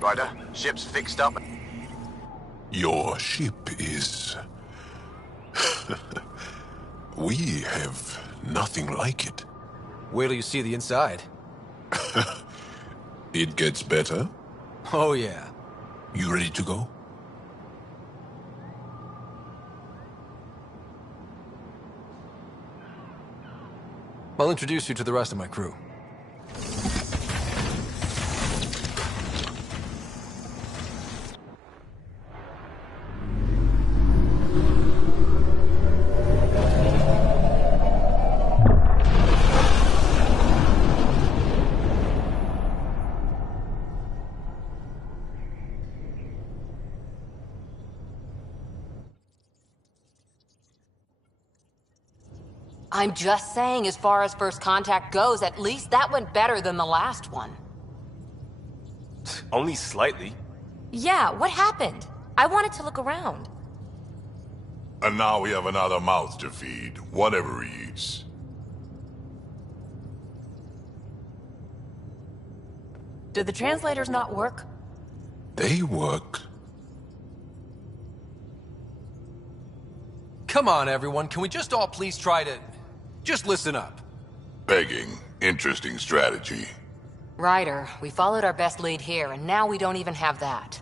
Ryder, ship's fixed up. Your ship is... We have nothing like it. Wait till you see the inside. It gets better. Oh yeah. You ready to go? I'll introduce you to the rest of my crew. I'm just saying, as far as first contact goes, at least that went better than the last one. Only slightly. Yeah, what happened? I wanted to look around. And now we have another mouth to feed, whatever he eats. Did the translators not work? They work. Come on, everyone. Can we just all please try to... just listen up? Begging. Interesting strategy. Ryder, we followed our best lead here, and now we don't even have that.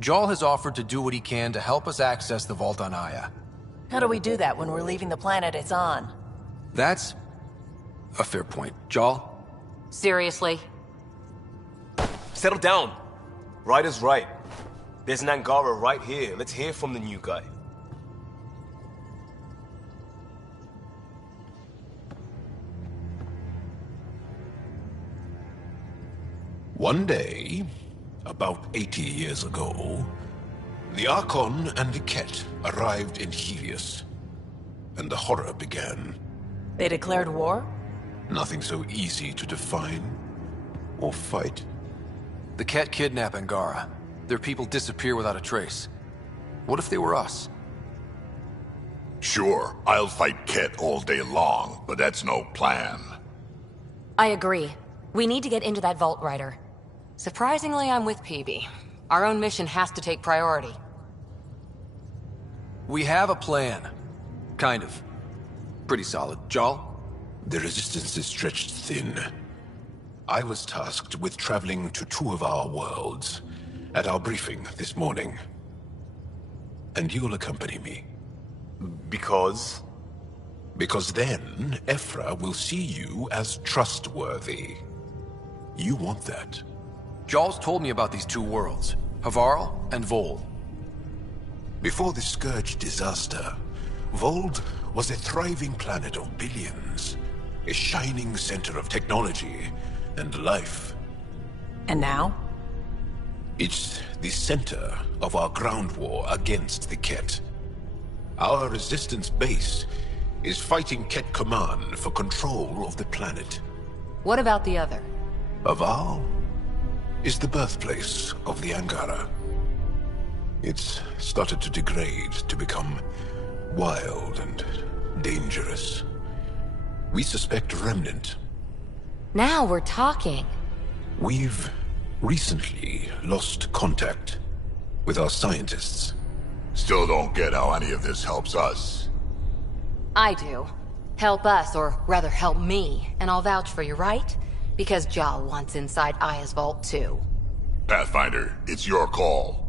Jarl has offered to do what he can to help us access the vault on Aya. How do we do that when we're leaving the planet it's on? That's... a fair point. Jarl? Seriously? Settle down. Ryder's right. There's an Angara right here. Let's hear from the new guy. One day, about 80 years ago, the Archon and the Ket arrived in Helios, and the horror began. They declared war? Nothing so easy to define or fight. The Ket kidnap Angara. Their people disappear without a trace. What if they were us? Sure, I'll fight Ket all day long, but that's no plan. I agree. We need to get into that vault, Ryder. Surprisingly, I'm with PB. Our own mission has to take priority. We have a plan. Kind of. Pretty solid. Jarl? The resistance is stretched thin. I was tasked with traveling to two of our worlds at our briefing this morning. And you'll accompany me. Because? Because then, Ephra will see you as trustworthy. You want that. Jarl's told me about these two worlds, Havarl and Vold. Before the Scourge disaster, Vold was a thriving planet of billions, a shining center of technology and life. And now? It's the center of our ground war against the Ket. Our resistance base is fighting Ket Command for control of the planet. What about the other? Havarl is the birthplace of the Angara. It's started to degrade, to become wild and dangerous. We suspect Remnant. Now we're talking. We've recently lost contact with our scientists. Still don't get how any of this helps us. I do. Help us, or rather help me, and I'll vouch for you, right? Because Jarl wants inside Aya's vault too. Pathfinder, it's your call.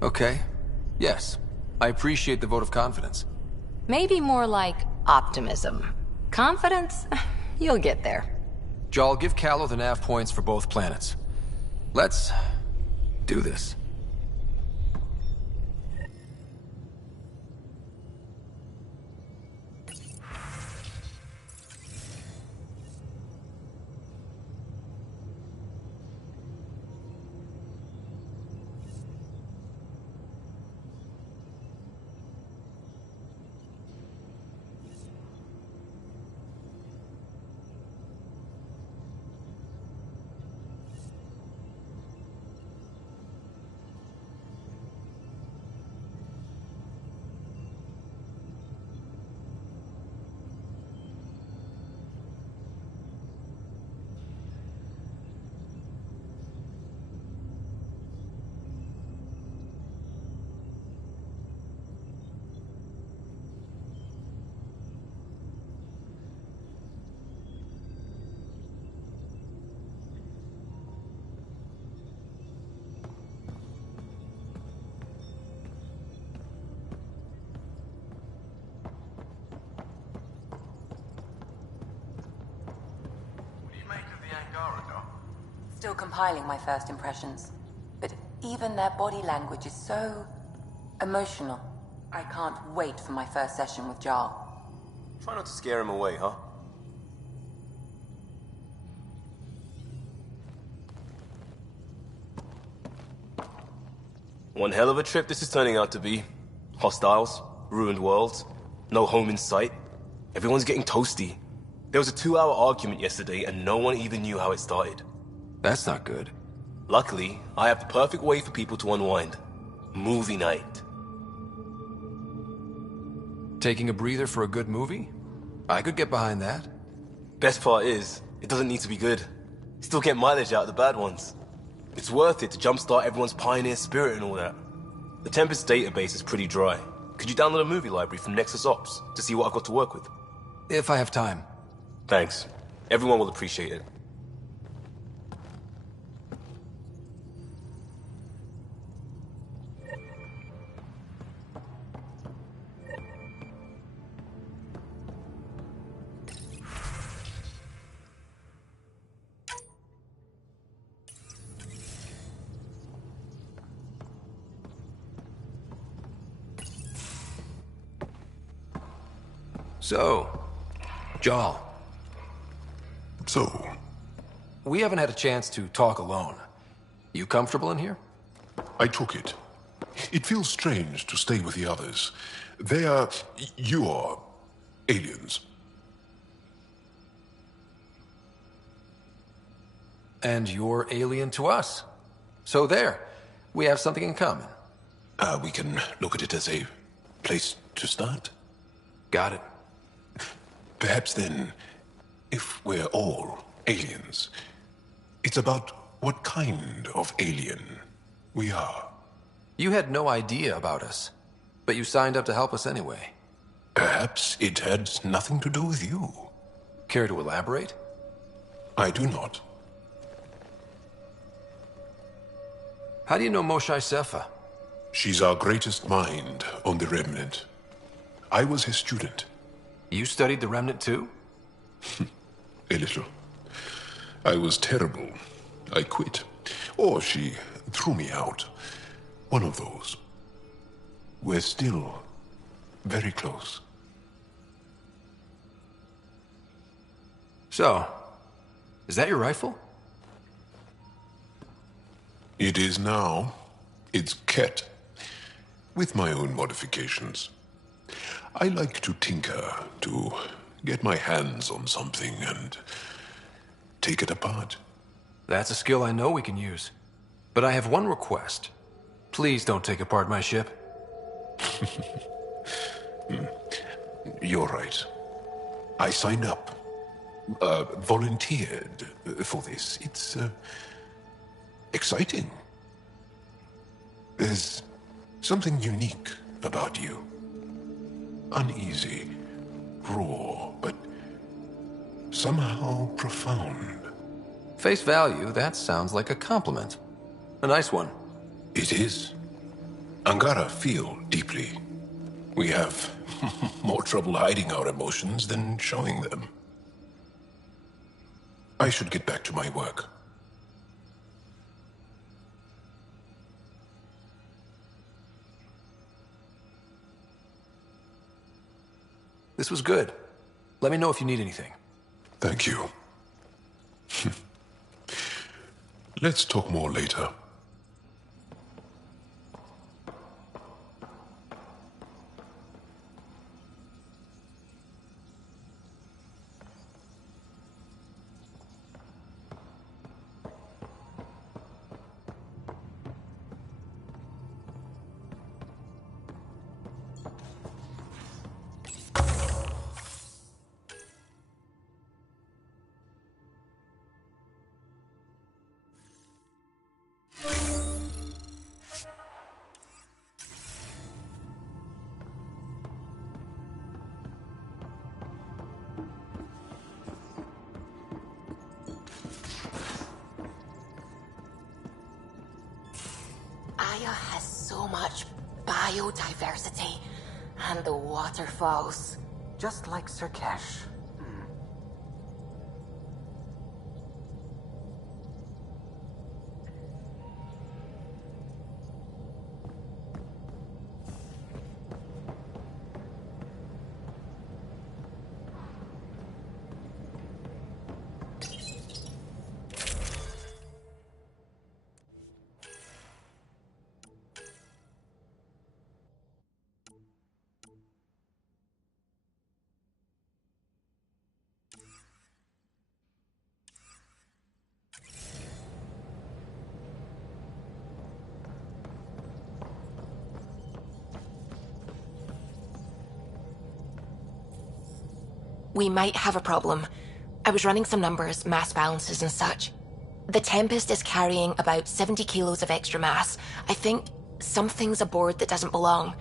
Okay. Yes. I appreciate the vote of confidence. Maybe more like optimism. Confidence? You'll get there. Jarl, give Callow the nav points for both planets. Let's... do this. compiling my first impressions, but even their body language is so emotional. I can't wait for my first session with Jarl. Try not to scare him away, huh? One hell of a trip this is turning out to be. Hostiles, ruined worlds, no home in sight. Everyone's getting toasty. There was a 2-hour argument yesterday and no one even knew how it started. That's not good. Luckily, I have the perfect way for people to unwind. Movie night. Taking a breather for a good movie? I could get behind that. Best part is, it doesn't need to be good. Still get mileage out of the bad ones. It's worth it to jumpstart everyone's pioneer spirit and all that. The Tempest database is pretty dry. Could you download a movie library from Nexus Ops to see what I've got to work with? If I have time. Thanks. Everyone will appreciate it. So, Jarl, So, we haven't had a chance to talk alone. You comfortable in here? I took it. It feels strange to stay with the others. They are... you are... aliens. And you're alien to us. So there, we have something in common. We can look at it as a place to start. Got it. Perhaps then, if we're all aliens, it's about what kind of alien we are. You had no idea about us, but you signed up to help us anyway. Perhaps it had nothing to do with you. Care to elaborate? I do not. How do you know Moshae Sefa? She's our greatest mind on the Remnant. I was her student. You studied the Remnant too? A little. I was terrible. I quit. Or she threw me out. One of those. We're still very close. So, is that your rifle? It is now. It's Ket. With my own modifications. I like to tinker, to get my hands on something and take it apart. That's a skill I know we can use. But I have one request. Please don't take apart my ship. You're right. I signed up. Volunteered for this. It's exciting. There's something unique about you. Uneasy, raw, but somehow profound. Face value, that sounds like a compliment. A nice one. It is. Angara feel deeply. We have more trouble hiding our emotions than showing them. I should get back to my work. This was good. Let me know if you need anything. Thank you. Let's talk more later. Aya has so much biodiversity. And the waterfalls. Just like we might have a problem. I was running some numbers, mass balances and such. The Tempest is carrying about 70 kilos of extra mass. I think something's aboard that doesn't belong.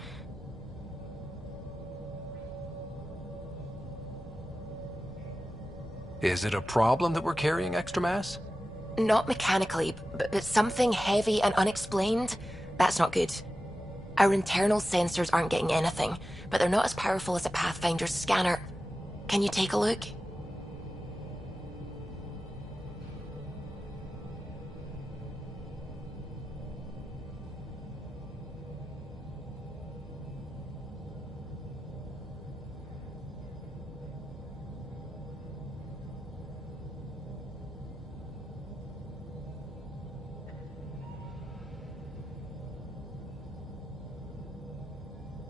Is it a problem that we're carrying extra mass? Not mechanically, but something heavy and unexplained. That's not good. Our internal sensors aren't getting anything, but they're not as powerful as a Pathfinder's scanner. Can you take a look?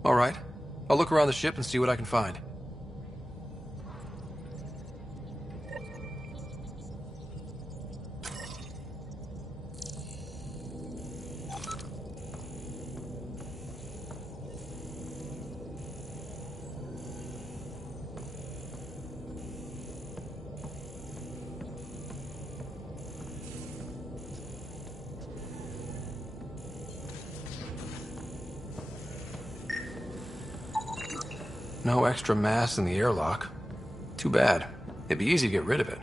All right. I'll look around the ship and see what I can find. No extra mass in the airlock. Too bad. It'd be easy to get rid of it.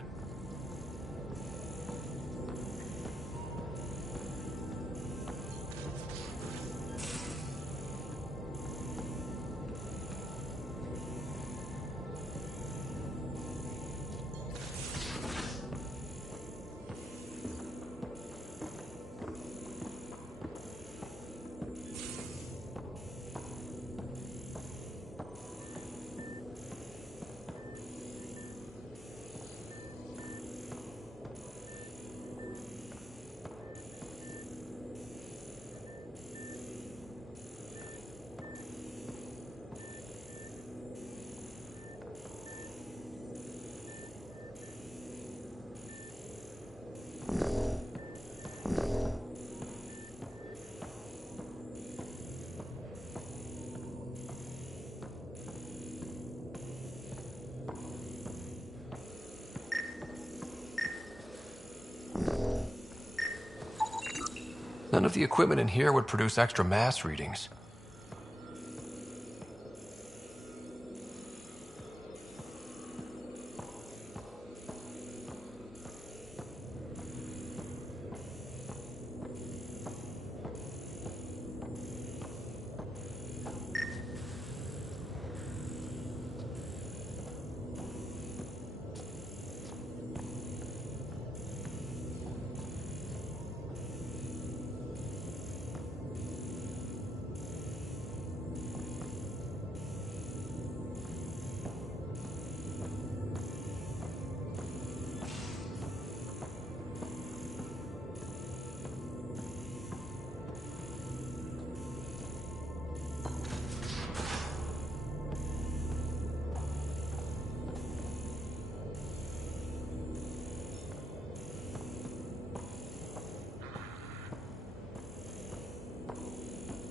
None of the equipment in here would produce extra mass readings.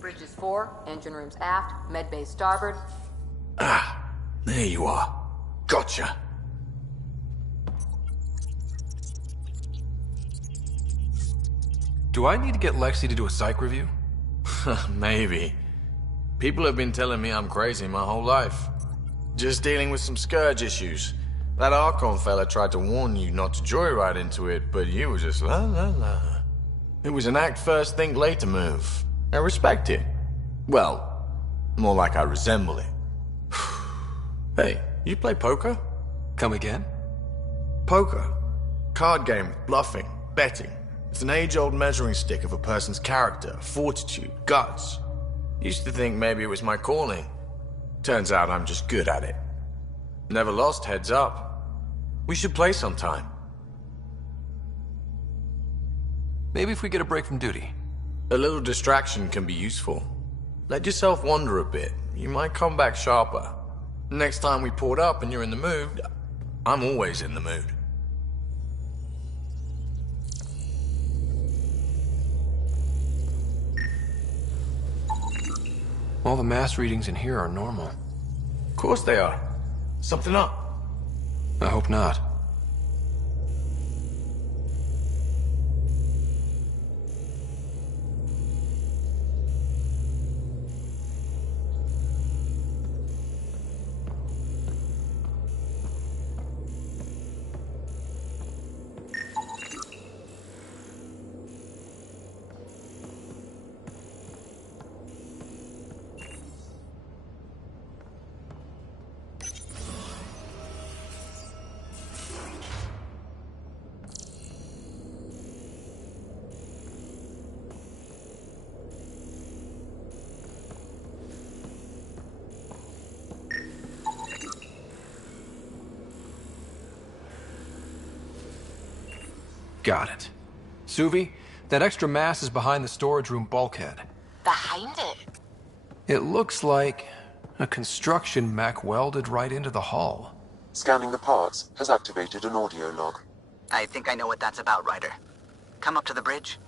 Bridges 4, engine rooms aft, med bay starboard. Ah, there you are. Gotcha. Do I need to get Lexi to do a psych review? Maybe. People have been telling me I'm crazy my whole life. Just dealing with some scourge issues. That Archon fella tried to warn you not to joyride into it, but you were just la la la. It was an act first, think later move. I respect it. Well, more like I resemble it. Hey, you play poker? Come again? Poker. Card game with bluffing, betting. It's an age-old measuring stick of a person's character, fortitude, guts. Used to think maybe it was my calling. Turns out I'm just good at it. Never lost, heads up. We should play sometime. Maybe if we get a break from duty. A little distraction can be useful. Let yourself wander a bit. You might come back sharper. Next time we port up and you're in the mood, I'm always in the mood. All the mass readings in here are normal. Of course they are. Something up. I hope not. Got it. Suvi, that extra mass is behind the storage room bulkhead. Behind it? It looks like a construction mech welded right into the hull. Scanning the parts has activated an audio log. I think I know what that's about, Ryder. Come up to the bridge.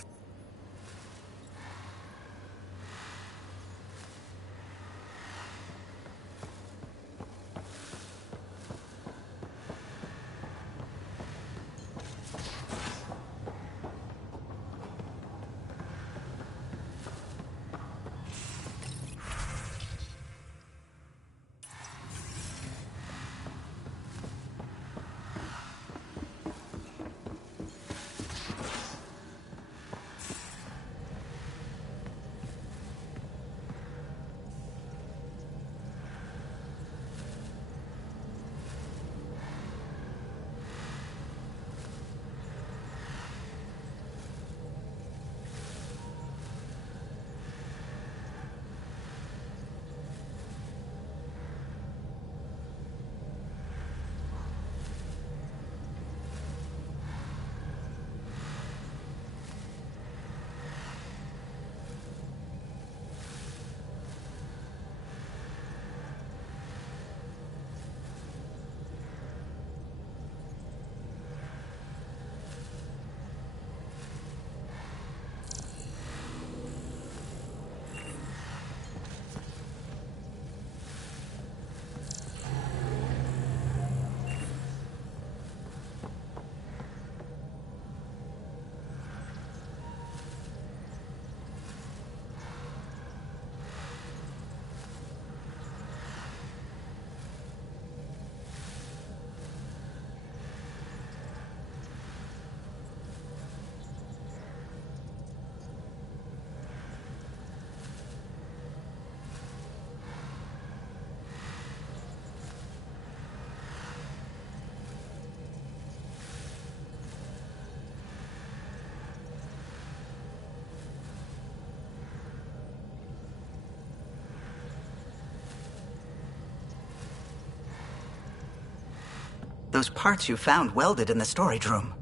Those parts you found welded in the storage room.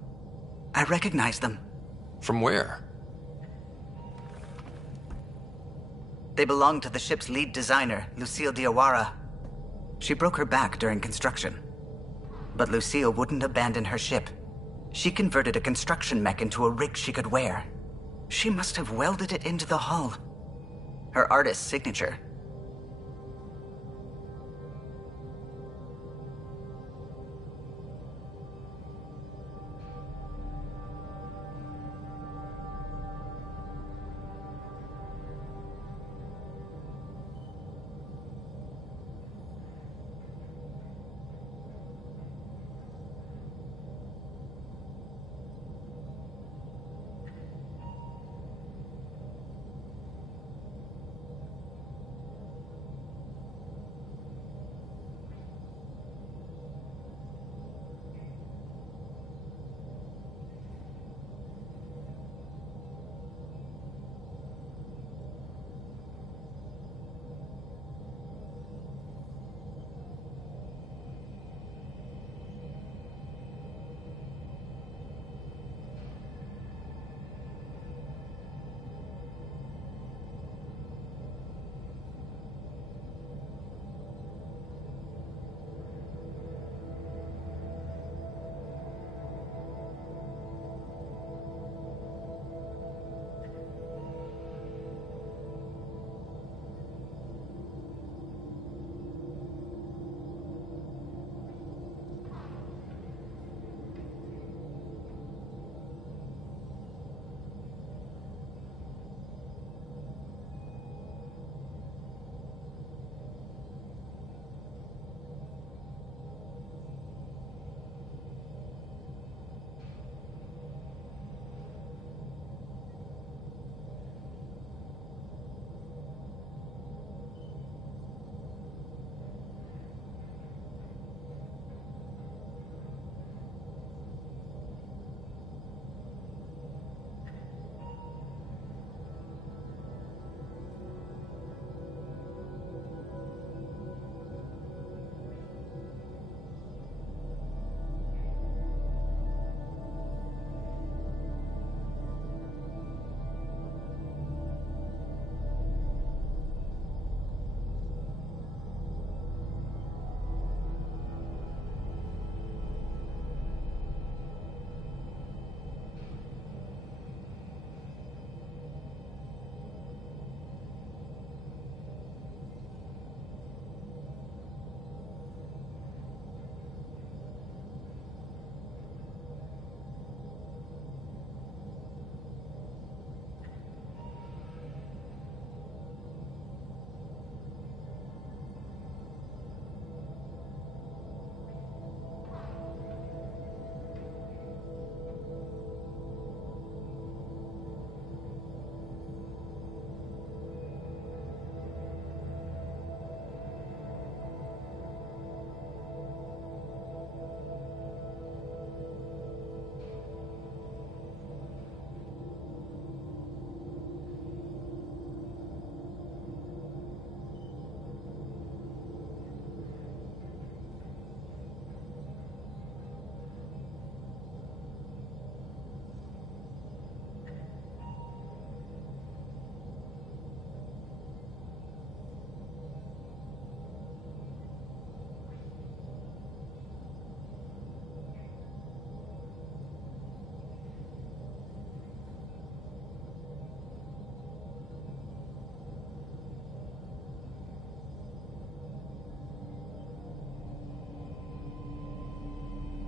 I recognize them. From where? They belong to the ship's lead designer, Lucille Diawara. She broke her back during construction. But Lucille wouldn't abandon her ship. She converted a construction mech into a rig she could wear. She must have welded it into the hull. Her artist's signature.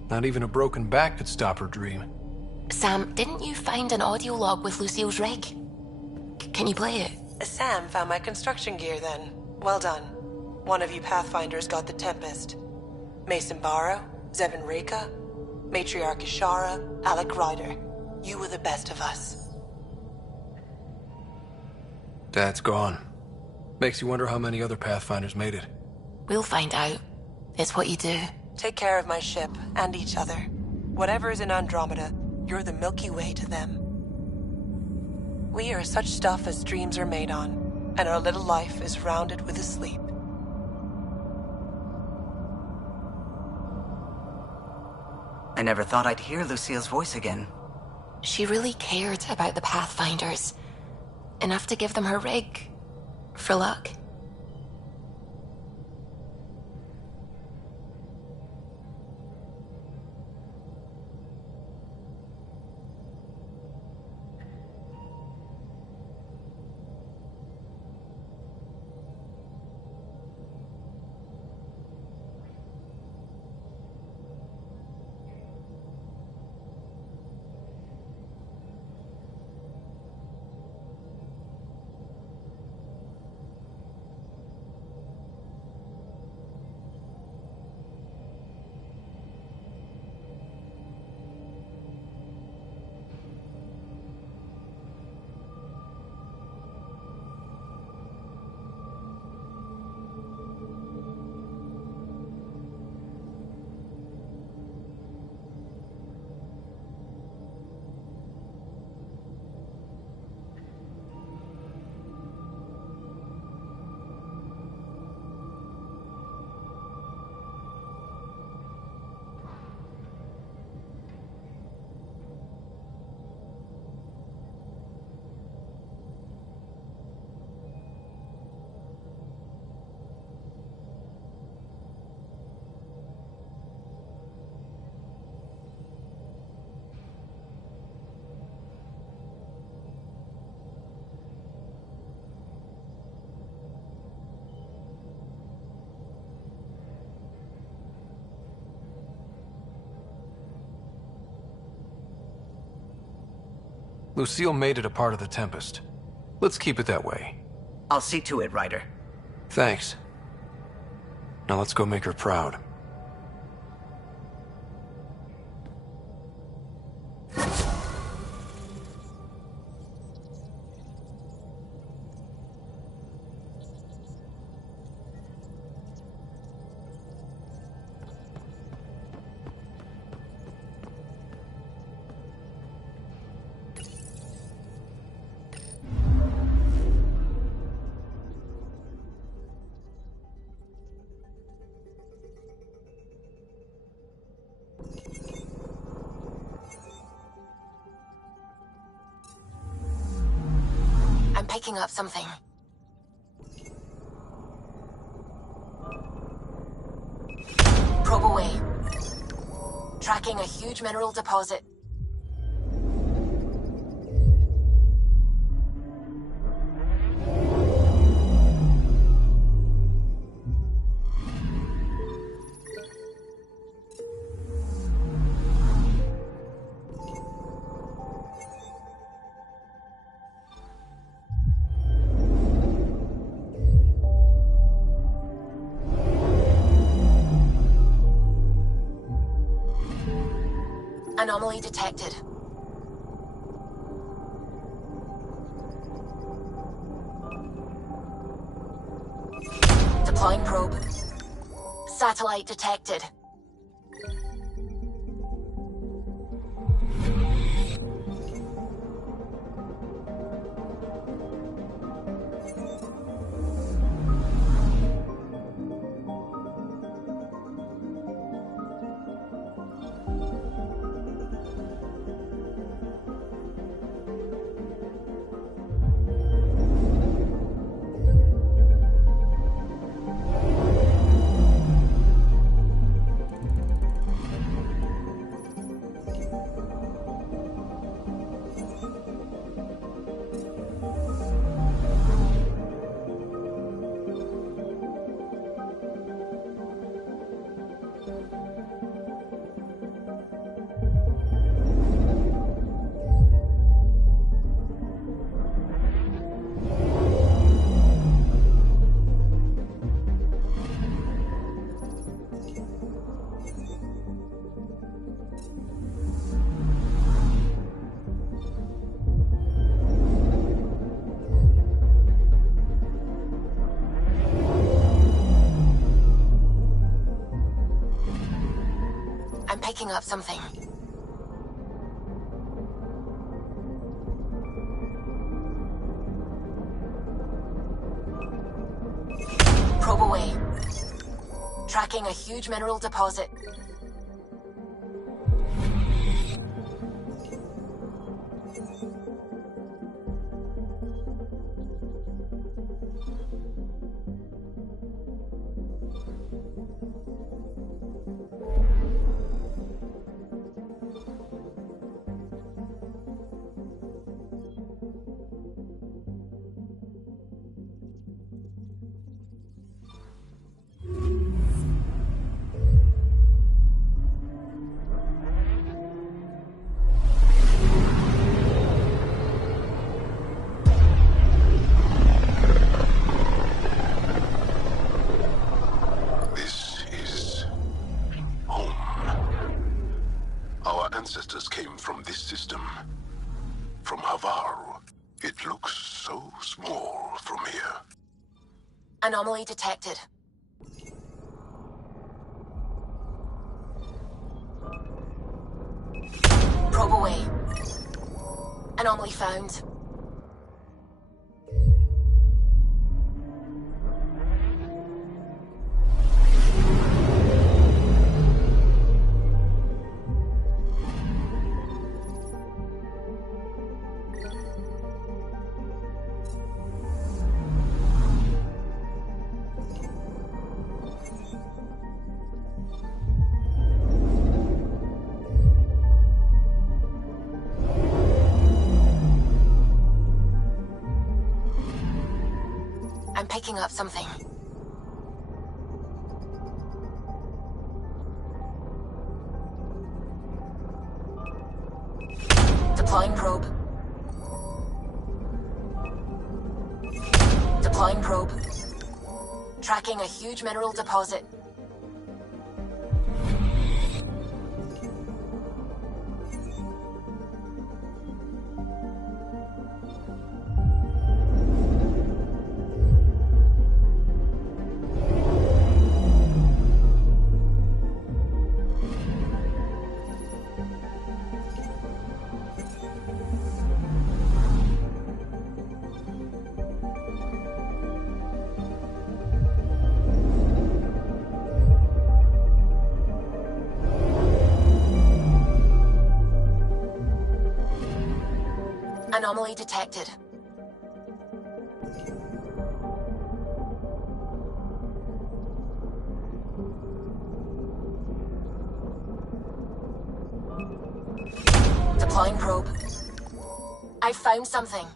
Not even a broken back could stop her dream. Sam, didn't you find an audio log with Lucille's rig? Can you play it? Sam found my construction gear then. Well done. One of you Pathfinders got the Tempest. Mason Barrow, Zevin Reka, Matriarch Ishara, Alec Ryder. You were the best of us. Dad's gone. Makes you wonder how many other Pathfinders made it. We'll find out. It's what you do. Take care of my ship and each other. Whatever is in Andromeda, you're the Milky Way to them. We are such stuff as dreams are made on, and our little life is rounded with a sleep. I never thought I'd hear Lucille's voice again. She really cared about the Pathfinders. Enough to give them her rig. For luck. Lucille made it a part of the Tempest. Let's keep it that way. I'll see to it, Ryder. Thanks. Now let's go make her proud. Picking up something. Probe away. Tracking a huge mineral deposit. Anomaly detected. Deploying probe. Satellite detected. picking up something. Probe away. Tracking a huge mineral deposit. Ancestors came from this system. From Havaru. It looks so small from here. Anomaly detected. Probe away. Anomaly found. I'm picking up something. Deploying probe. Deploying probe. Tracking a huge mineral deposit. Anomaly detected. Deploying probe. I found something.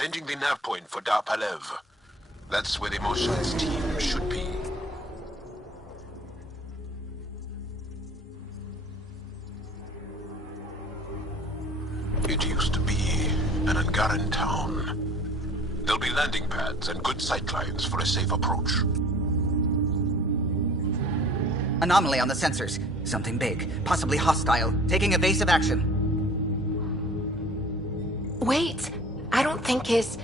Sending the nav point for Dar Palev. That's where the Mosha's team should be. It used to be an Angaran town. There'll be landing pads and good sightlines for a safe approach. Anomaly on the sensors. Something big, possibly hostile, taking evasive action. Wait, I don't think his...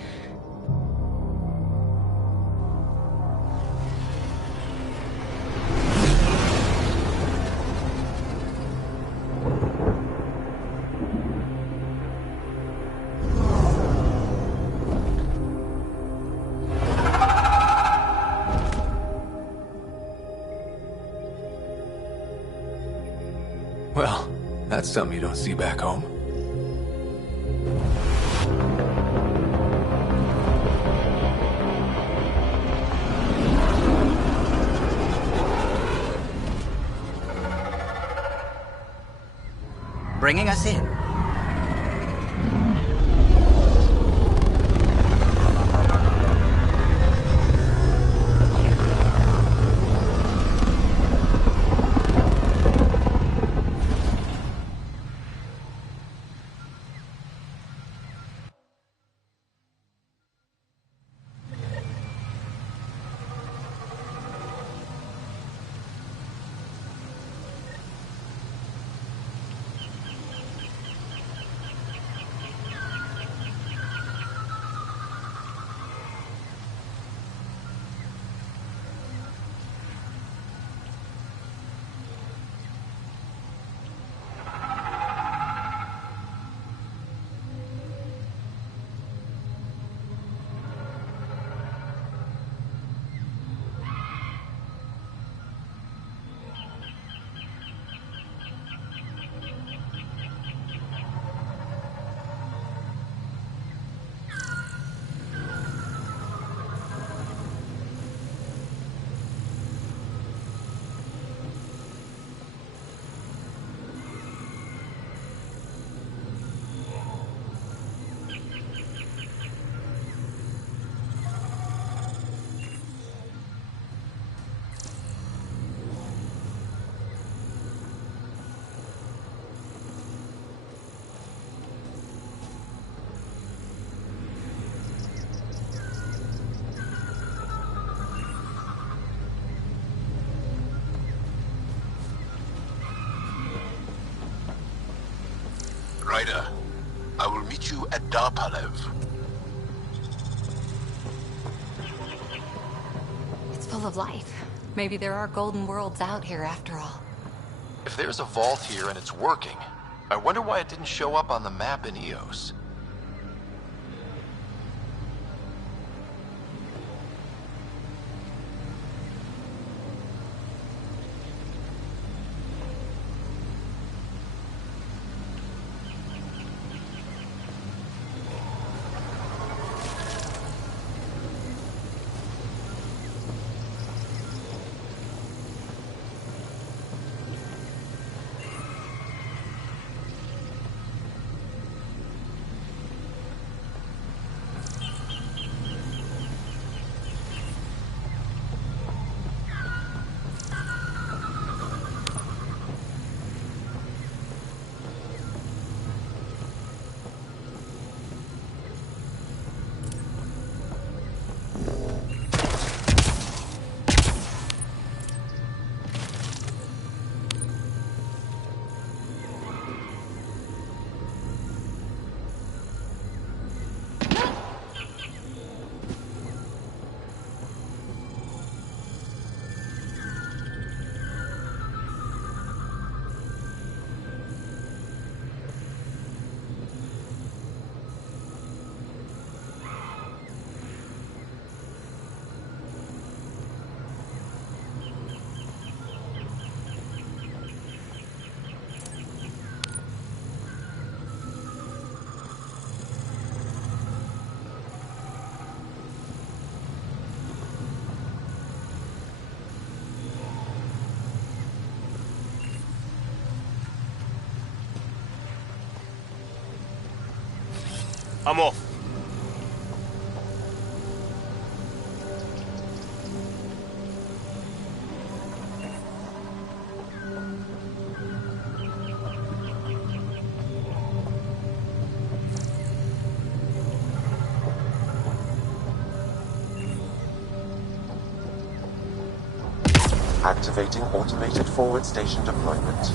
Well, that's something you don't see back home. Bringing us in. Ryder, I will meet you at Dar Palev. It's full of life. Maybe there are golden worlds out here after all. If there's a vault here and it's working, I wonder why it didn't show up on the map in EOS. I'm off. Activating automated forward station deployment.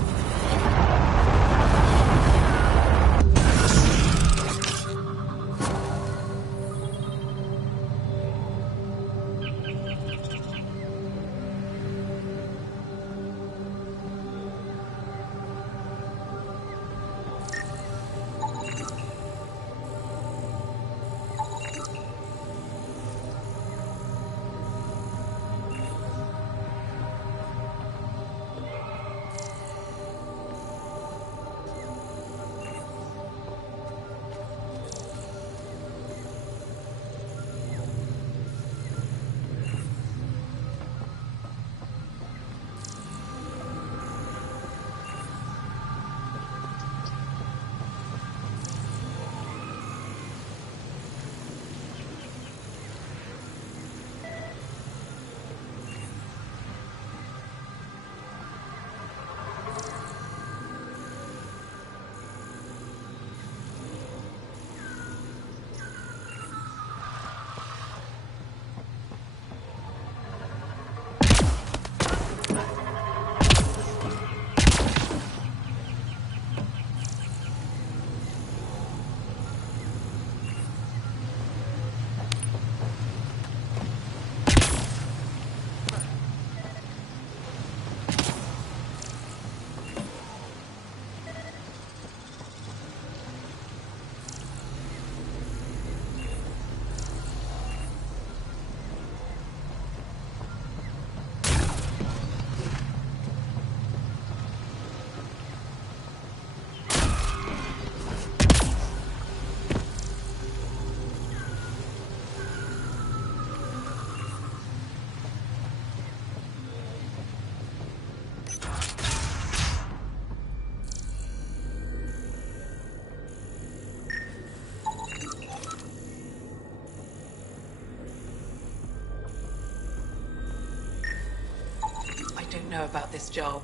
I don't know about this job.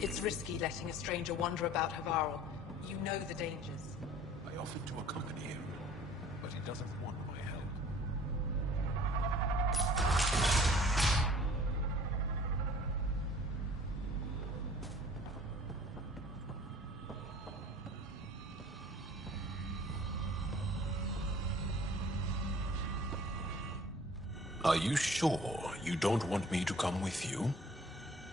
It's risky letting a stranger wander about Havarl. You know the dangers. I offered to accompany him, but he doesn't want my help. Are you sure you don't want me to come with you?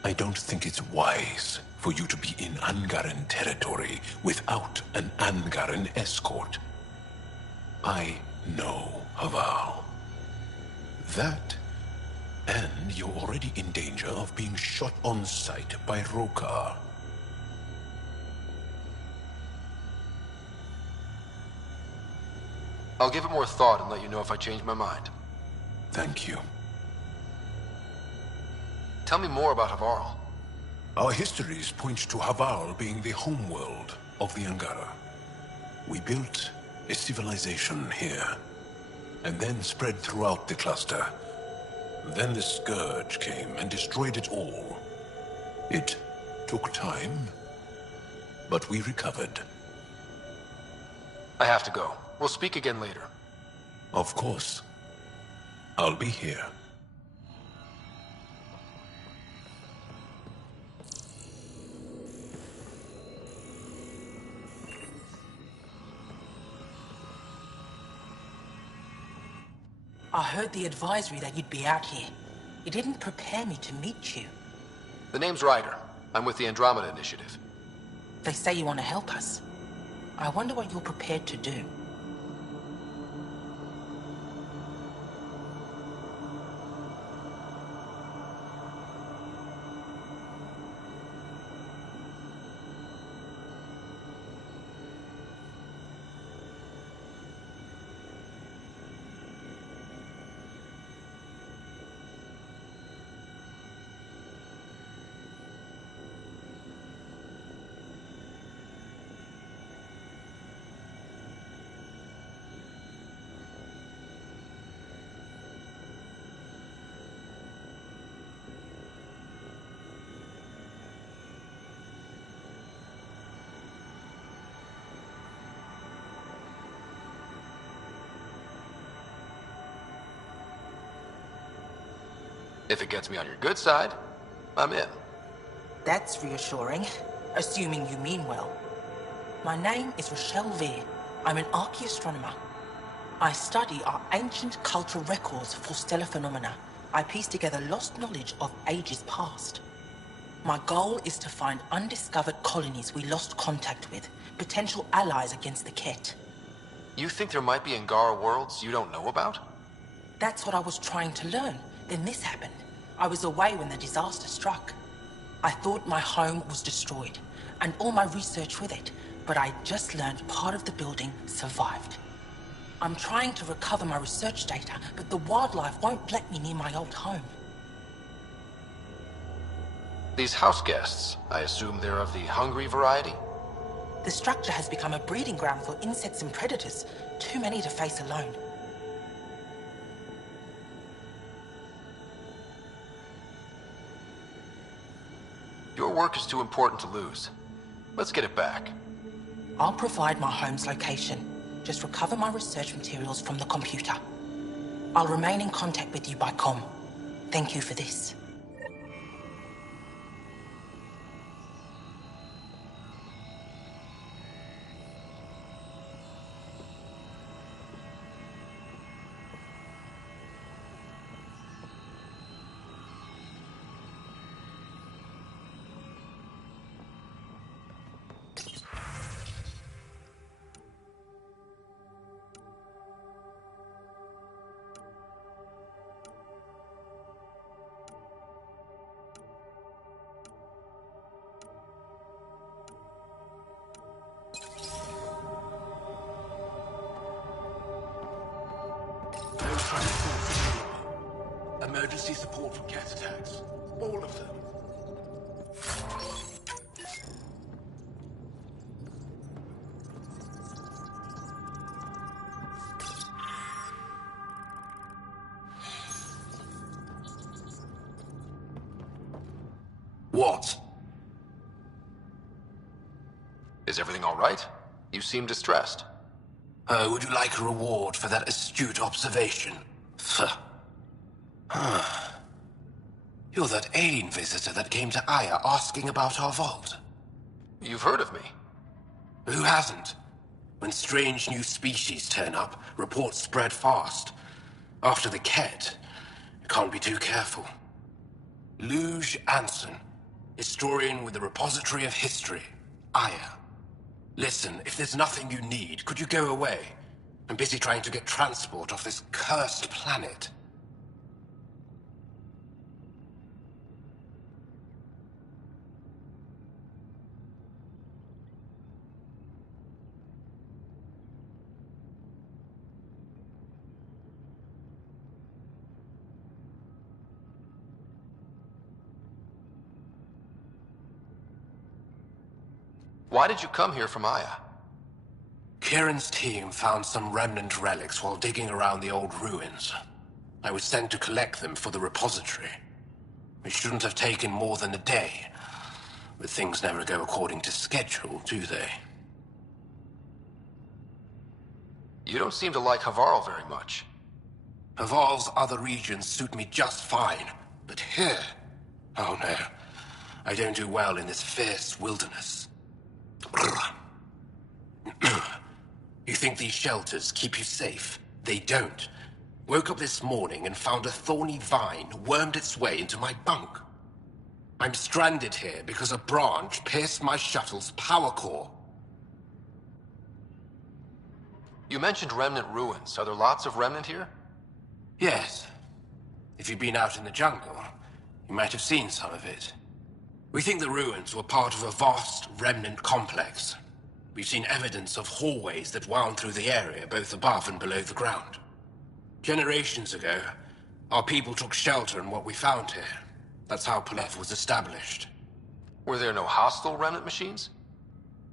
I don't think it's wise for you to be in Angaran territory without an Angaran escort. I know Haval. That, and you're already in danger of being shot on sight by Rokar. I'll give it more thought and let you know if I change my mind. Thank you. Tell me more about Havarl. Our histories point to Havarl being the homeworld of the Angara. We built a civilization here, and then spread throughout the cluster. Then the Scourge came and destroyed it all. It took time, but we recovered. I have to go. We'll speak again later. Of course. I'll be here. I heard the advisory that you'd be out here. It didn't prepare me to meet you. The name's Ryder. I'm with the Andromeda Initiative. They say you want to help us. I wonder what you're prepared to do. If it gets me on your good side. I'm in. That's reassuring, assuming you mean well. My name is Rochelle Veer. I'm an archaeoastronomer. I study our ancient cultural records for stellar phenomena. I piece together lost knowledge of ages past. My goal is to find undiscovered colonies we lost contact with, potential allies against the Ket. You think there might be Angara worlds you don't know about? That's what I was trying to learn. Then this happened. I was away when the disaster struck. I thought my home was destroyed, and all my research with it, but I just learned part of the building survived. I'm trying to recover my research data, but the wildlife won't let me near my old home. These house guests, I assume they're of the hungry variety? The structure has become a breeding ground for insects and predators, too many to face alone. Your work is too important to lose. Let's get it back. I'll provide my home's location. Just recover my research materials from the computer. I'll remain in contact with you by comm. Thank you for this. Emergency support from cat attacks. All of them. What? Is everything all right? You seem distressed. Would you like a reward for that astute observation? You're that alien visitor that came to Aya asking about our vault. You've heard of me. Who hasn't? When strange new species turn up, reports spread fast. After the Ket, you can't be too careful. Luge Anson, historian with the Repository of History, Aya. Listen, if there's nothing you need, could you go away? I'm busy trying to get transport off this cursed planet. Why did you come here from Aya? Kieran's team found some remnant relics while digging around the old ruins. I was sent to collect them for the repository. It shouldn't have taken more than a day. But things never go according to schedule, do they? You don't seem to like Havarl very much. Havarl's other regions suit me just fine. But here... oh no. I don't do well in this fierce wilderness. You think these shelters keep you safe? They don't. Woke up this morning and found a thorny vine wormed its way into my bunk. I'm stranded here because a branch pierced my shuttle's power core. You mentioned remnant ruins. Are there lots of remnant here? Yes. If you've been out in the jungle, you might have seen some of it. We think the ruins were part of a vast remnant complex. We've seen evidence of hallways that wound through the area, both above and below the ground. Generations ago, our people took shelter in what we found here. That's how Palev was established. Were there no hostile remnant machines?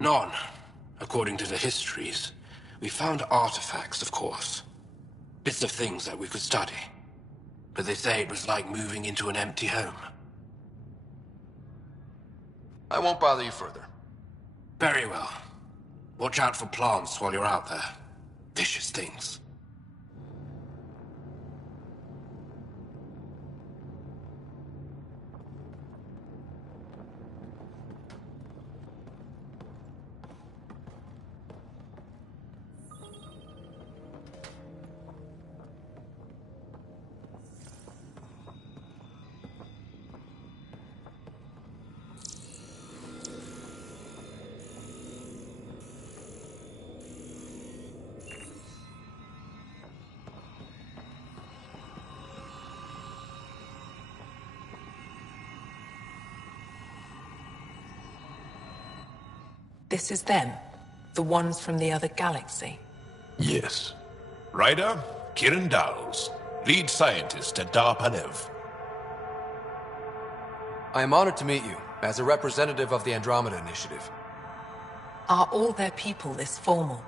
None, according to the histories. We found artifacts, of course. Bits of things that we could study. But they say it was like moving into an empty home. I won't bother you further. Very well. Watch out for plants while you're out there. Vicious things. This is them? The ones from the other galaxy? Yes. Ryder, Kiran Dals, lead scientist at Dar Panev. I am honored to meet you, as a representative of the Andromeda Initiative. Are all their people this formal?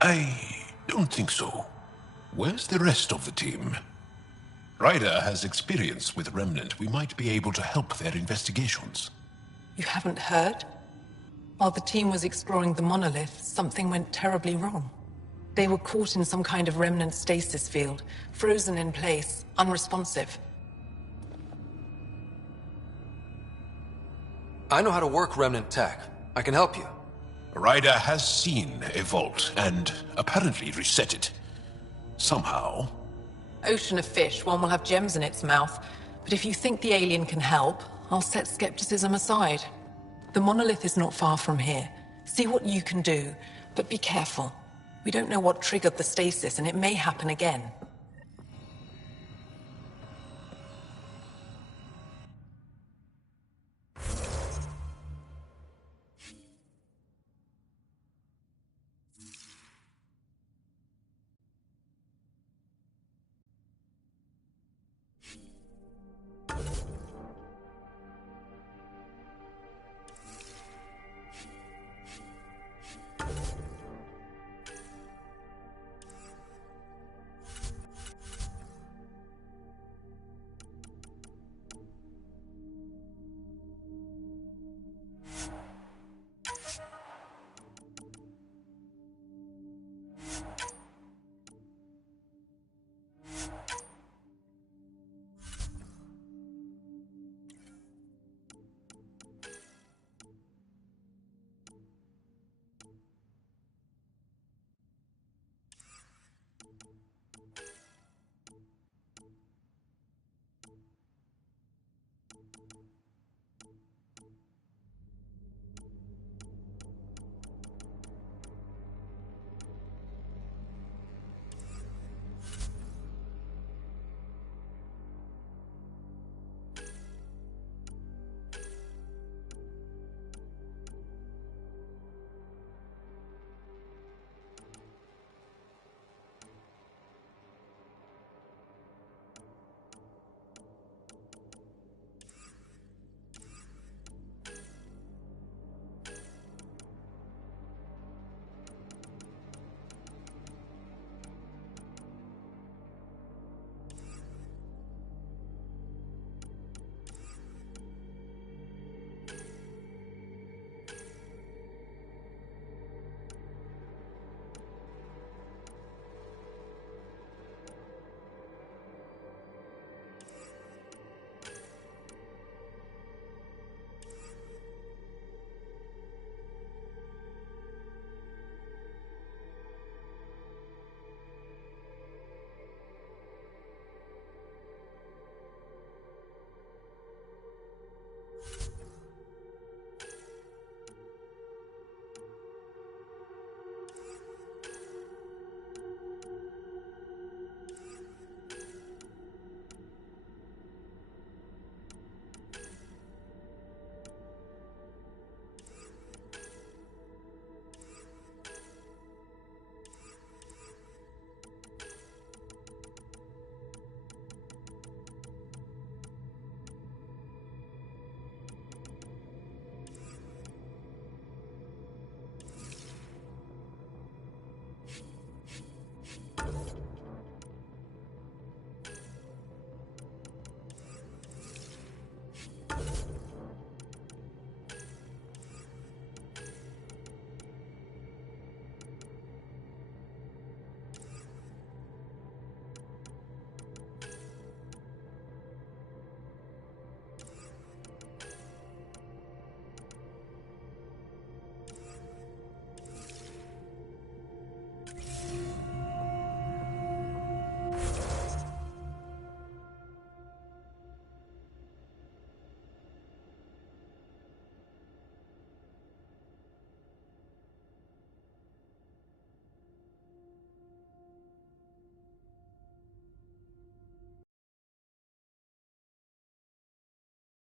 I don't think so. Where's the rest of the team? Ryder has experience with Remnant. We might be able to help their investigations. You haven't heard? While the team was exploring the monolith, something went terribly wrong. They were caught in some kind of Remnant stasis field, frozen in place, unresponsive. I know how to work Remnant tech. I can help you. Ryder has seen a vault, and apparently reset it. Somehow. Ocean of fish, one will have gems in its mouth. But if you think the alien can help, I'll set skepticism aside. The monolith is not far from here. See what you can do, but be careful. We don't know what triggered the stasis, and it may happen again.